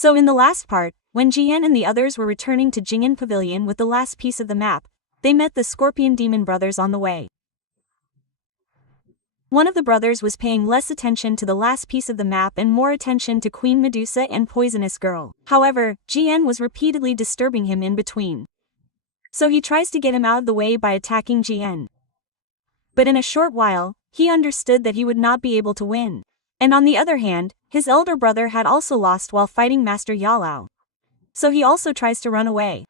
So in the last part, when Jian and the others were returning to Jing'an Pavilion with the last piece of the map, they met the Scorpion Demon brothers on the way. One of the brothers was paying less attention to the last piece of the map and more attention to Queen Medusa and Poisonous Girl. However, Jian was repeatedly disturbing him in between. So he tries to get him out of the way by attacking Jian. But in a short while, he understood that he would not be able to win. And on the other hand, his elder brother had also lost while fighting Master Yalao. So he also tries to run away.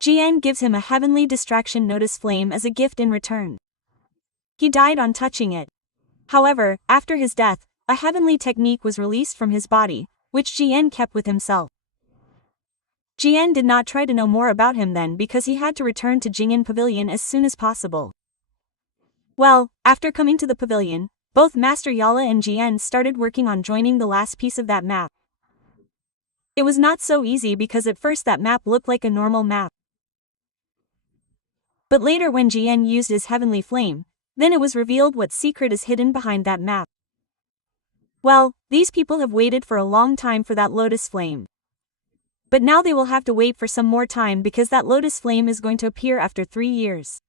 Jian gives him a heavenly distraction notice flame as a gift in return. He died on touching it. However, after his death, a heavenly technique was released from his body, which Jian kept with himself. Jian did not try to know more about him then because he had to return to Jing'an Pavilion as soon as possible. Well, after coming to the pavilion, both Master Yala and Jian started working on joining the last piece of that map. It was not so easy because at first that map looked like a normal map. But later when Jian used his heavenly flame, then it was revealed what secret is hidden behind that map. Well, these people have waited for a long time for that lotus flame. But now they will have to wait for some more time because that lotus flame is going to appear after 3 years.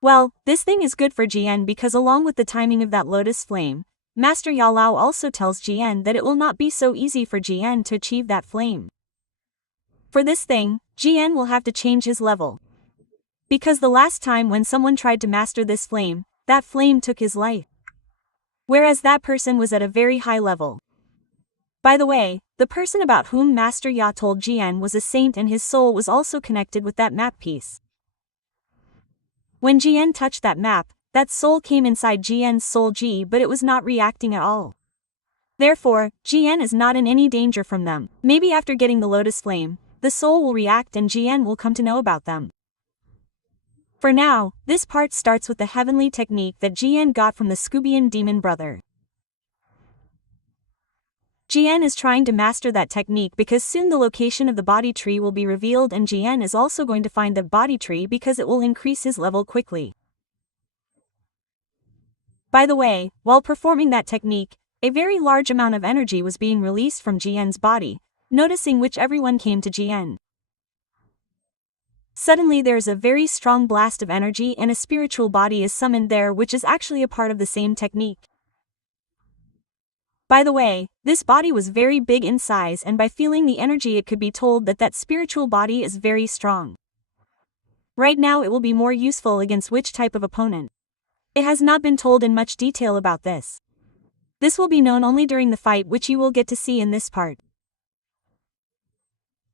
Well, this thing is good for Jian because along with the timing of that lotus flame, Master Yalao also tells Jian that it will not be so easy for Jian to achieve that flame. For this thing, Jian will have to change his level. Because the last time when someone tried to master this flame, that flame took his life. Whereas that person was at a very high level. By the way, the person about whom Master Ya told Jian was a saint and his soul was also connected with that map piece. When Jian touched that map, that soul came inside Jian's soul Ji but it was not reacting at all. Therefore, Jian is not in any danger from them. Maybe after getting the lotus flame, the soul will react and Jian will come to know about them. For now, this part starts with the heavenly technique that Jian got from the Scorpion Demon brother. Jian is trying to master that technique because soon the location of the body tree will be revealed and Jian is also going to find the body tree because it will increase his level quickly. By the way, while performing that technique, a very large amount of energy was being released from Jian's body, noticing which everyone came to Jian. Suddenly there is a very strong blast of energy and a spiritual body is summoned there which is actually a part of the same technique. By the way, this body was very big in size and by feeling the energy it could be told that that spiritual body is very strong. Right now it will be more useful against which type of opponent. It has not been told in much detail about this. This will be known only during the fight which you will get to see in this part.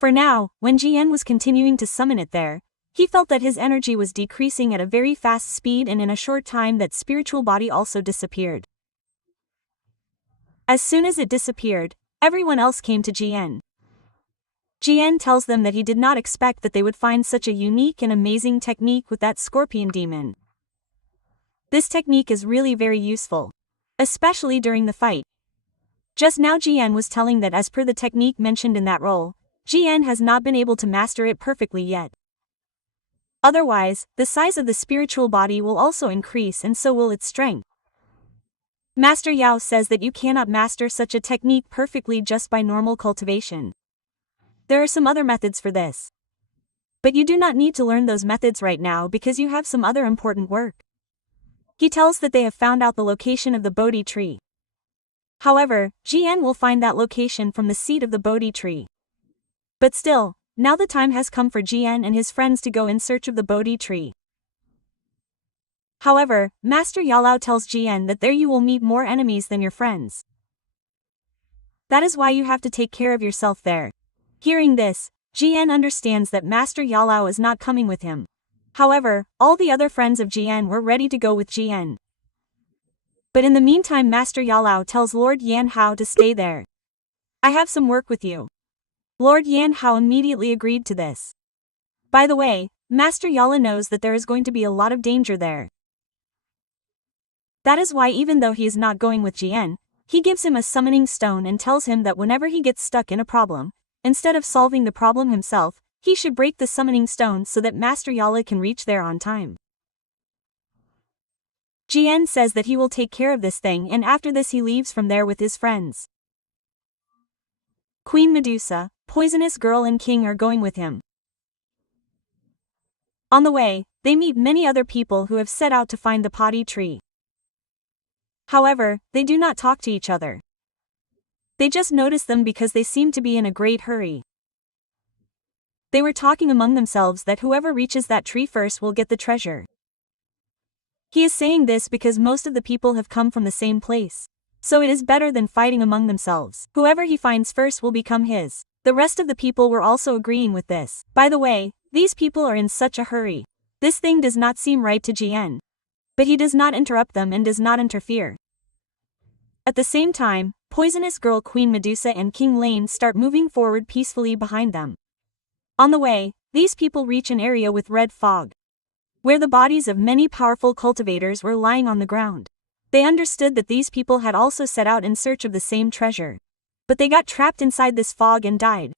For now, when Jian was continuing to summon it there, he felt that his energy was decreasing at a very fast speed and in a short time that spiritual body also disappeared. As soon as it disappeared, everyone else came to Jian. Jian tells them that he did not expect that they would find such a unique and amazing technique with that scorpion demon. This technique is really very useful, especially during the fight. Just now Jian was telling that as per the technique mentioned in that role, Jian has not been able to master it perfectly yet. Otherwise, the size of the spiritual body will also increase and so will its strength. Master Yao says that you cannot master such a technique perfectly just by normal cultivation. There are some other methods for this. But you do not need to learn those methods right now because you have some other important work. He tells that they have found out the location of the Bodhi tree. However, Jian will find that location from the seed of the Bodhi tree. But still, now the time has come for Jian and his friends to go in search of the Bodhi tree. However, Master Yalao tells Jian that there you will meet more enemies than your friends. That is why you have to take care of yourself there. Hearing this, Jian understands that Master Yalao is not coming with him. However, all the other friends of Jian were ready to go with Jian. But in the meantime Master Yalao tells Lord Yan Hao to stay there. I have some work with you. Lord Yan Hao immediately agreed to this. By the way, Master Yala knows that there is going to be a lot of danger there. That is why even though he is not going with Jian, he gives him a summoning stone and tells him that whenever he gets stuck in a problem, instead of solving the problem himself, he should break the summoning stone so that Master Yala can reach there on time. Jian says that he will take care of this thing and after this he leaves from there with his friends. Queen Medusa, Poisonous Girl and King are going with him. On the way, they meet many other people who have set out to find the potty tree. However, they do not talk to each other. They just notice them because they seem to be in a great hurry. They were talking among themselves that whoever reaches that tree first will get the treasure. He is saying this because most of the people have come from the same place. So it is better than fighting among themselves. Whoever he finds first will become his. The rest of the people were also agreeing with this. By the way, these people are in such a hurry. This thing does not seem right to Jian. But he does not interrupt them and does not interfere. At the same time, Poisonous Girl Queen Medusa and King Lane start moving forward peacefully behind them. On the way, these people reach an area with red fog, where the bodies of many powerful cultivators were lying on the ground. They understood that these people had also set out in search of the same treasure. But they got trapped inside this fog and died.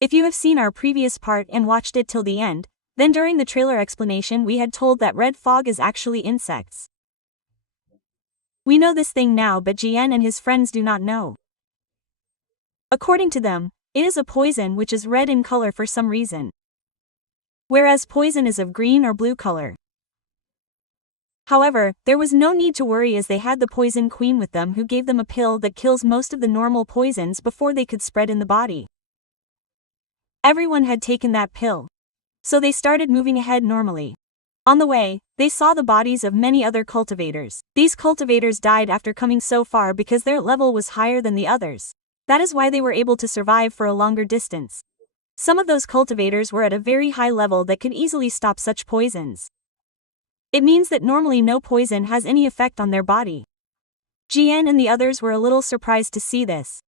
If you have seen our previous part and watched it till the end, then during the trailer explanation we had told that red fog is actually insects. We know this thing now, but Jian and his friends do not know. According to them, it is a poison which is red in color for some reason, whereas poison is of green or blue color. However, there was no need to worry as they had the Poison Queen with them who gave them a pill that kills most of the normal poisons before they could spread in the body. Everyone had taken that pill. So they started moving ahead normally. On the way, they saw the bodies of many other cultivators. These cultivators died after coming so far because their level was higher than the others. That is why they were able to survive for a longer distance. Some of those cultivators were at a very high level that could easily stop such poisons. It means that normally no poison has any effect on their body. Jian and the others were a little surprised to see this.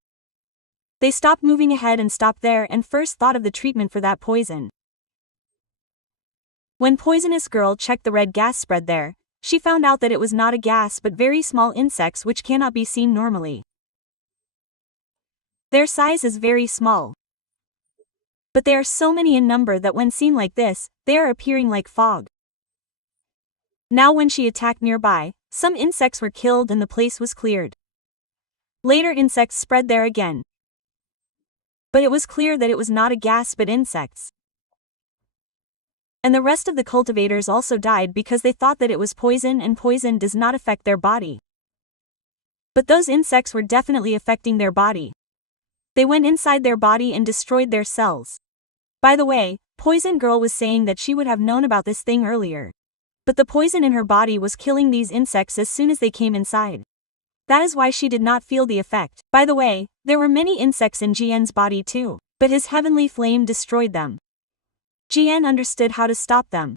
They stopped moving ahead and stopped there and first thought of the treatment for that poison. When Poisonous Girl checked the red gas spread there, she found out that it was not a gas but very small insects which cannot be seen normally. Their size is very small. But they are so many in number that when seen like this, they are appearing like fog. Now when she attacked nearby, some insects were killed and the place was cleared. Later insects spread there again. But it was clear that it was not a gas but insects. And the rest of the cultivators also died because they thought that it was poison and poison does not affect their body. But those insects were definitely affecting their body. They went inside their body and destroyed their cells. By the way, Poison Girl was saying that she would have known about this thing earlier. But the poison in her body was killing these insects as soon as they came inside. That is why she did not feel the effect. By the way, there were many insects in Jian's body too, but his heavenly flame destroyed them. Jian understood how to stop them.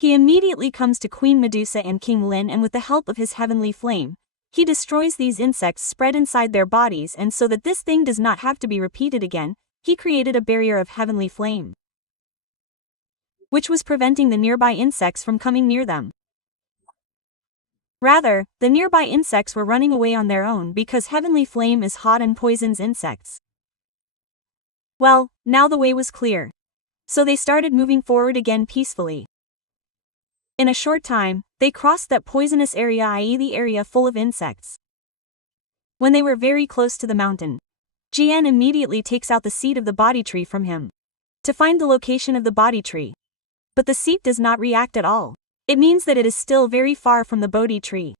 He immediately comes to Queen Medusa and King Lin and with the help of his heavenly flame, he destroys these insects spread inside their bodies and so that this thing does not have to be repeated again, he created a barrier of heavenly flame, which was preventing the nearby insects from coming near them. Rather, the nearby insects were running away on their own because heavenly flame is hot and poisons insects. Well, now the way was clear. So they started moving forward again peacefully. In a short time, they crossed that poisonous area, i.e. the area full of insects. When they were very close to the mountain, Jian immediately takes out the seed of the body tree from him to find the location of the body tree. But the seed does not react at all. It means that it is still very far from the Bodhi tree.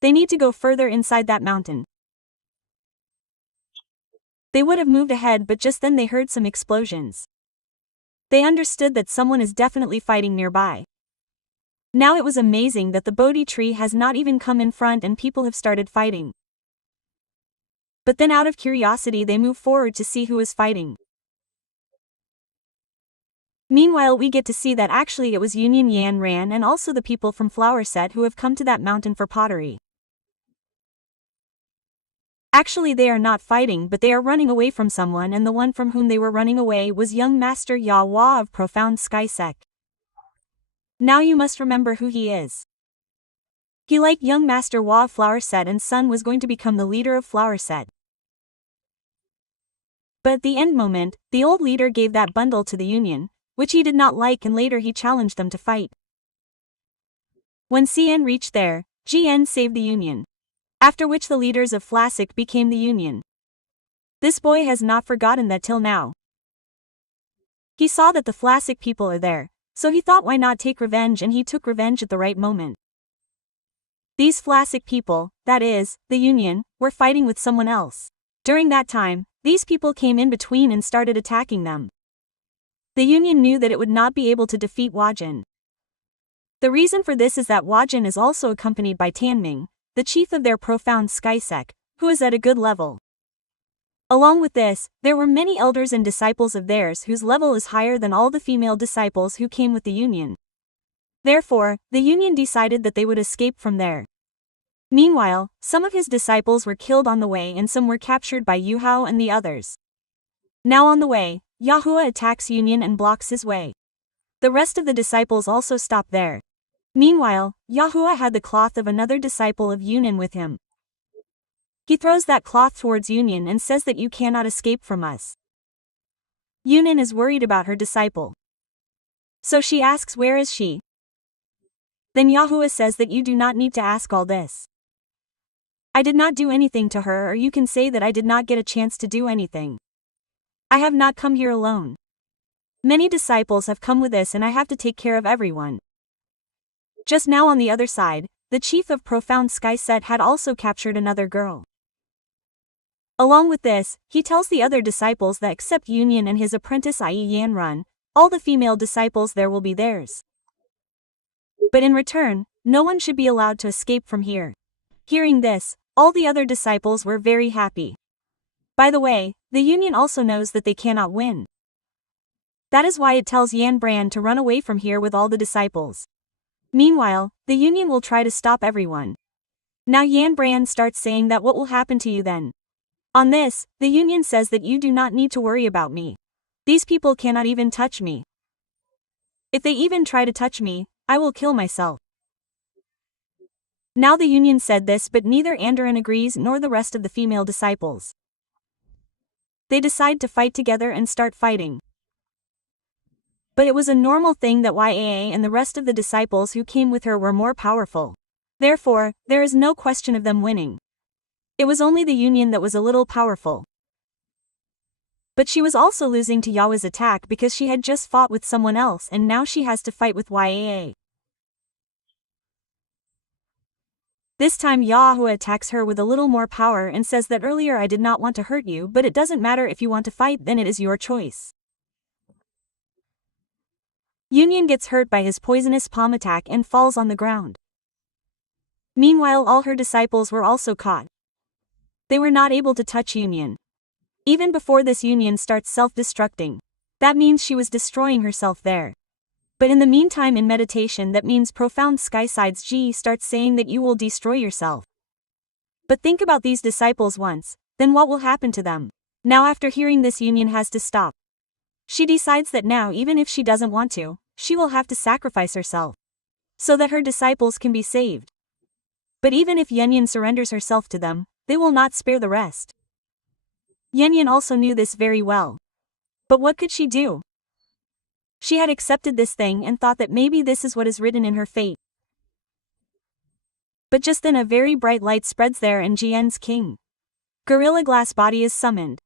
They need to go further inside that mountain. They would have moved ahead but just then they heard some explosions. They understood that someone is definitely fighting nearby. Now it was amazing that the Bodhi tree has not even come in front and people have started fighting. But then out of curiosity they move forward to see who is fighting. Meanwhile we get to see that actually it was Union Yan Ran and also the people from Flower Set who have come to that mountain for pottery. Actually they are not fighting but they are running away from someone and the one from whom they were running away was young Master Ya Hua of Profound Sky Sect. Now you must remember who he is. He like young Master Hua of Flower Set and son was going to become the leader of Flower Set. But at the end moment, the old leader gave that bundle to the Union, which he did not like and later he challenged them to fight. When Cien reached there, Jian saved the Union. After which the leaders of Flassic became the Union. This boy has not forgotten that till now. He saw that the Flassic people are there, so he thought why not take revenge, and he took revenge at the right moment. These Flassic people, that is, the Union, were fighting with someone else. During that time, these people came in between and started attacking them. The Union knew that it would not be able to defeat Huajin. The reason for this is that Huajin is also accompanied by Tanming, the chief of their profound sky sect, who is at a good level. Along with this, there were many elders and disciples of theirs whose level is higher than all the female disciples who came with the Union. Therefore, the Union decided that they would escape from there. Meanwhile, some of his disciples were killed on the way and some were captured by Yuhao and the others. Now on the way, Yahua attacks Union and blocks his way. The rest of the disciples also stop there. Meanwhile, Yahua had the cloth of another disciple of Union with him. He throws that cloth towards Union and says that you cannot escape from us. Union is worried about her disciple. So she asks where is she? Then Yahua says that you do not need to ask all this. I did not do anything to her, or you can say that I did not get a chance to do anything. I have not come here alone. Many disciples have come with us and I have to take care of everyone. Just now on the other side, the chief of Profound Sky Set had also captured another girl. Along with this, he tells the other disciples that except Union and his apprentice i.e. Yanrun, all the female disciples there will be theirs. But in return, no one should be allowed to escape from here. Hearing this, all the other disciples were very happy. By the way, the Union also knows that they cannot win. That is why it tells Yan Brand to run away from here with all the disciples. Meanwhile, the Union will try to stop everyone. Now Yan Brand starts saying that what will happen to you then? On this, the Union says that you do not need to worry about me. These people cannot even touch me. If they even try to touch me, I will kill myself. Now the Union said this, but neither Andaran agrees nor the rest of the female disciples. They decide to fight together and start fighting. But it was a normal thing that Yaa and the rest of the disciples who came with her were more powerful. Therefore, there is no question of them winning. It was only the Union that was a little powerful. But she was also losing to Yahua's attack because she had just fought with someone else and now she has to fight with Yaa. This time Yahua attacks her with a little more power and says that earlier I did not want to hurt you, but it doesn't matter if you want to fight, then it is your choice. Union gets hurt by his poisonous palm attack and falls on the ground. Meanwhile, all her disciples were also caught. They were not able to touch Union. Even before this, Union starts self-destructing. That means she was destroying herself there. But in the meantime, in meditation, that means Profound Sky Sides G starts saying that you will destroy yourself. But think about these disciples once, then what will happen to them? Now after hearing this, Union has to stop. She decides that now even if she doesn't want to, she will have to sacrifice herself. So that her disciples can be saved. But even if Yanyan surrenders herself to them, they will not spare the rest. Yanyan also knew this very well. But what could she do? She had accepted this thing and thought that maybe this is what is written in her fate. But just then a very bright light spreads there and Jian's king. Gorilla Glass body is summoned.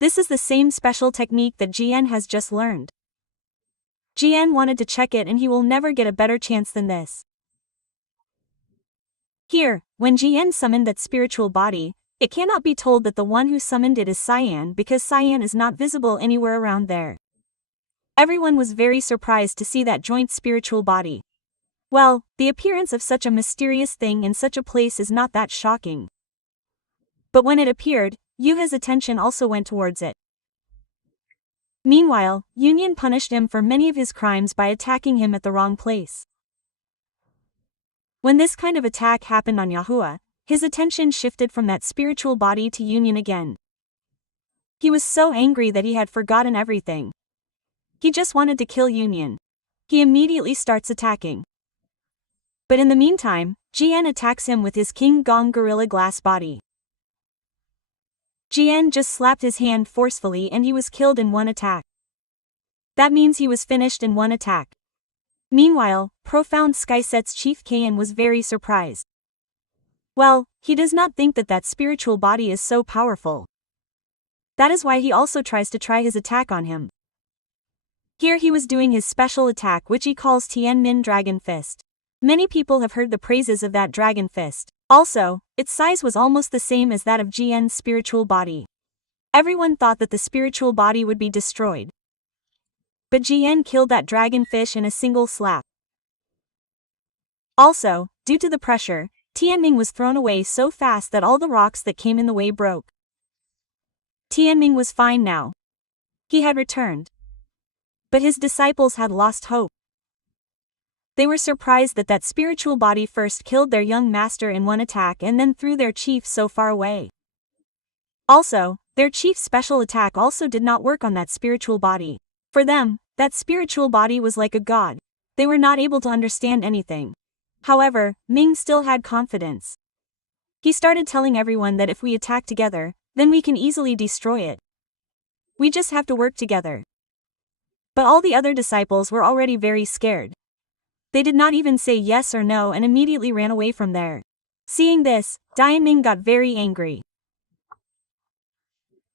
This is the same special technique that Jian has just learned. Jian wanted to check it and he will never get a better chance than this. Here, when Jian summoned that spiritual body, it cannot be told that the one who summoned it is Cyan because Cyan is not visible anywhere around there. Everyone was very surprised to see that joint spiritual body. Well, the appearance of such a mysterious thing in such a place is not that shocking. But when it appeared, Yuha's attention also went towards it. Meanwhile, Union punished him for many of his crimes by attacking him at the wrong place. When this kind of attack happened on Yahua, his attention shifted from that spiritual body to Union again. He was so angry that he had forgotten everything. He just wanted to kill Union. He immediately starts attacking. But in the meantime, Jian attacks him with his King Gong Gorilla Glass body. Jian just slapped his hand forcefully and he was killed in one attack. That means he was finished in one attack. Meanwhile, Profound Sky Set's Chief Kayan was very surprised. Well, he does not think that that spiritual body is so powerful. That is why he also tries to try his attack on him. Here he was doing his special attack which he calls Tianmin Dragon Fist. Many people have heard the praises of that dragon fist. Also, its size was almost the same as that of Jian's spiritual body. Everyone thought that the spiritual body would be destroyed. But Jian killed that dragon fish in a single slap. Also, due to the pressure, Tianming was thrown away so fast that all the rocks that came in the way broke. Tianming was fine now. He had returned. But his disciples had lost hope. They were surprised that that spiritual body first killed their young master in one attack and then threw their chief so far away. Also, their chief's special attack also did not work on that spiritual body. For them, that spiritual body was like a god. They were not able to understand anything. However, Ming still had confidence. He started telling everyone that if we attack together, then we can easily destroy it. We just have to work together. But all the other disciples were already very scared. They did not even say yes or no and immediately ran away from there. Seeing this, Dianming got very angry.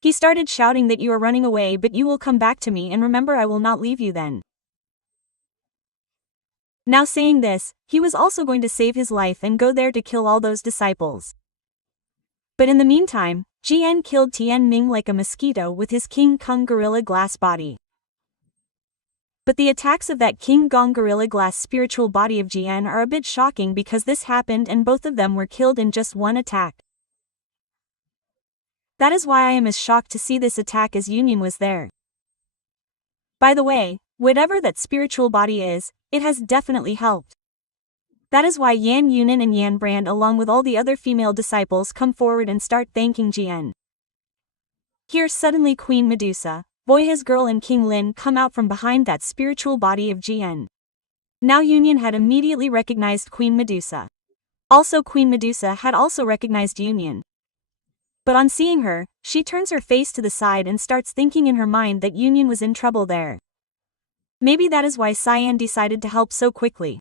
He started shouting that you are running away but you will come back to me and remember I will not leave you then. Now saying this, he was also going to save his life and go there to kill all those disciples. But in the meantime, Jian killed Tianming like a mosquito with his King Kong Gorilla Glass body. But the attacks of that King Gong Gorilla Glass spiritual body of Jian are a bit shocking because this happened and both of them were killed in just one attack. That is why I am as shocked to see this attack as Union was there. By the way, whatever that spiritual body is, it has definitely helped. That is why Yan Yunin and Yan Brand along with all the other female disciples come forward and start thanking Jian. Here suddenly Queen Medusa, Boyha's girl and King Lin come out from behind that spiritual body of Jian. Now Union had immediately recognized Queen Medusa. Also Queen Medusa had also recognized Union. But on seeing her, she turns her face to the side and starts thinking in her mind that Union was in trouble there. Maybe that is why Cyan decided to help so quickly.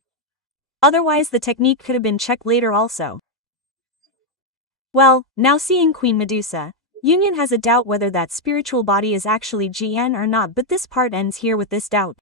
Otherwise the technique could have been checked later also. Well, now seeing Queen Medusa, Union has a doubt whether that spiritual body is actually Jian or not, but this part ends here with this doubt.